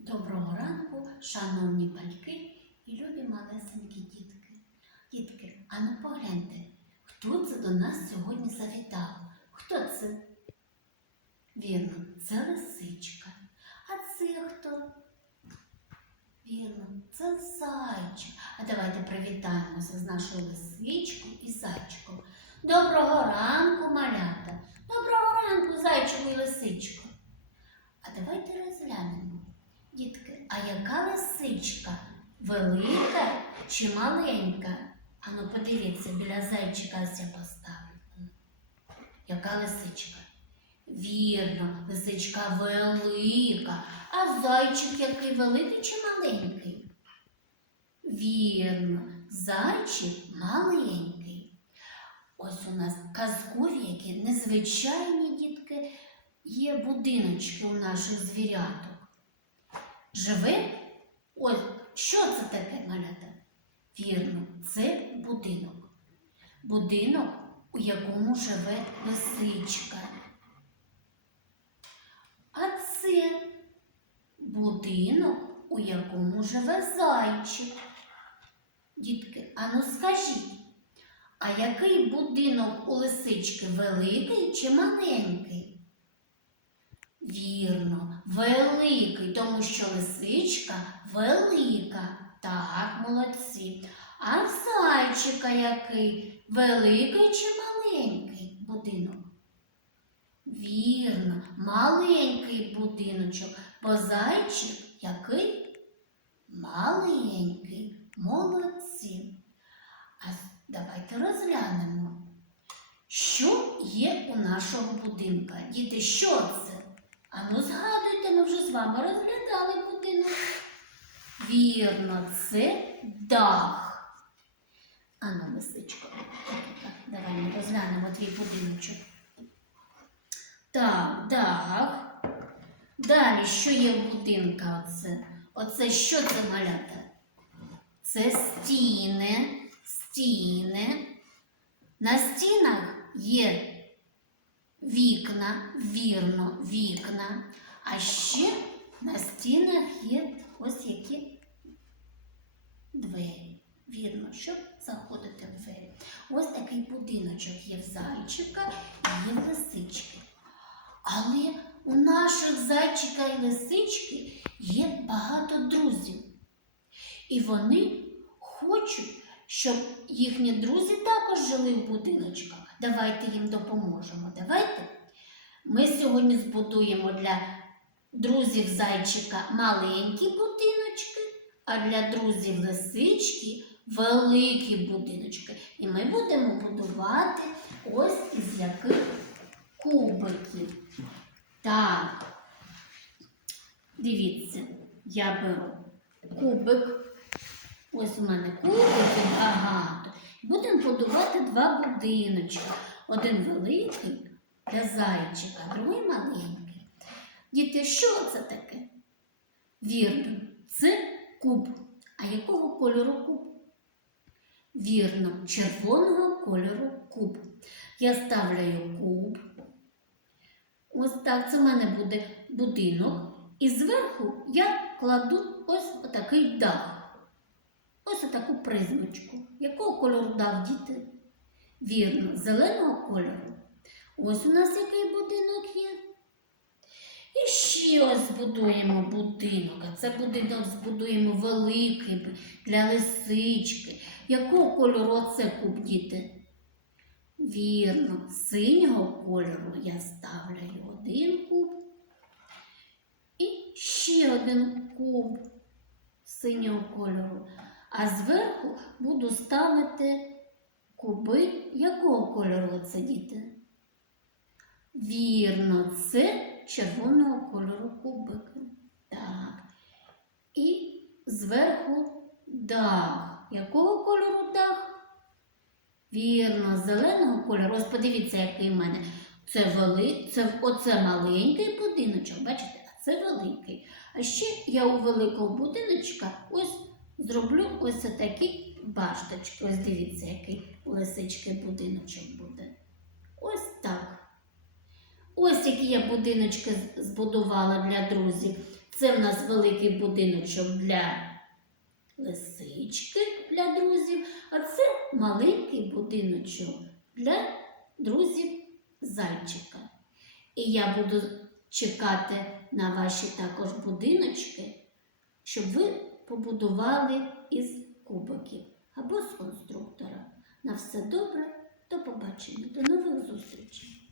Доброго ранку, шановні батьки і любі малесенькі дітки. Дітки, а ну погляньте, хто це до нас сьогодні завітав? Хто це? Вірно, це лисичка. А це хто? Вірно, це зайчик. А давайте привітаємося з нашою лисичкою і зайчиком. Доброго ранку, малята! Доброго ранку, зайчику і лисичко. А давайте розглянемо. А яка лисичка? Велика чи маленька? Ану, подивіться, біля зайчика я поставлю. Яка лисичка? Вірно, лисичка велика. А зайчик який великий чи маленький? Вірно, зайчик маленький. Ось у нас казкові, які незвичайні дітки, є будиночки у наших звіряток. Живе? Ось, що це таке, малята? Вірно, це будинок. Будинок, у якому живе лисичка. А це будинок, у якому живе зайчик. Дітки, а ну скажіть, а який будинок у лисички великий чи маленький? Вірно, великий, тому що лисичка велика. Так, молодці. А в зайчика який? Великий чи маленький будинок? Вірно, маленький будиночок, бо зайчик який? Маленький. Молодці. А давайте розглянемо, що є у нашого будинка. Діти, що це? А ну згадуйте, ми вже з вами розглядали будинок. Вірно, це дах. Ану, лисичко, давай ми розглянемо твій будиночок. Так, дах. Далі, що є в будинка оце? Оце що це малята? Це стіни, стіни. На стінах є вікна, вірно, вікна. А ще на стінах є ось які двері. Вірно, щоб заходити в двері. Ось такий будиночок є в зайчика і є в лисички. Але у наших зайчика і лисички є багато друзів. І вони хочуть, щоб їхні друзі також жили в будиночках. Давайте їм допоможемо. Давайте. Ми сьогодні збудуємо для друзів зайчика маленькі будиночки, а для друзів лисички великі будиночки. І ми будемо будувати ось із яких кубиків. Так. Дивіться, я беру кубик. Ось у мене кубиків багато. Будемо будувати два будиночки. Один великий для зайчика, другий маленький. Діти, що це таке? Вірно, це куб. А якого кольору куб? Вірно, червоного кольору куб. Я ставляю куб. Ось так, це в мене буде будинок. І зверху я кладу ось отакий дах. Ось отаку призмочку. Якого кольору дах діти? Вірно, зеленого кольору. Ось у нас який будинок є. І ще ось збудуємо будинок. А це будинок збудуємо великий для лисички. Якого кольору оце куб, діти? Вірно, синього кольору я ставлю один куб. І ще один куб синього кольору. А зверху буду ставити куби якого кольору це діти? Вірно, це червоного кольору кубики. Так. І зверху дах. Якого кольору дах? Вірно, зеленого кольору. Ось подивіться, який в мене. Це вели... це, оце маленький будиночок, бачите, а це великий. А ще я у великого будиночка ось зроблю ось такі башточки. Ось дивіться, який у будиночок буде. Ось так. Ось які я будиночки збудувала для друзів. Це в нас великий будиночок для лисички, для друзів, а це маленький будиночок для друзів зайчика. І я буду чекати на ваші також будиночки, щоб ви побудували із кубиків або з конструктора. На все добре, до побачення, до нових зустрічей!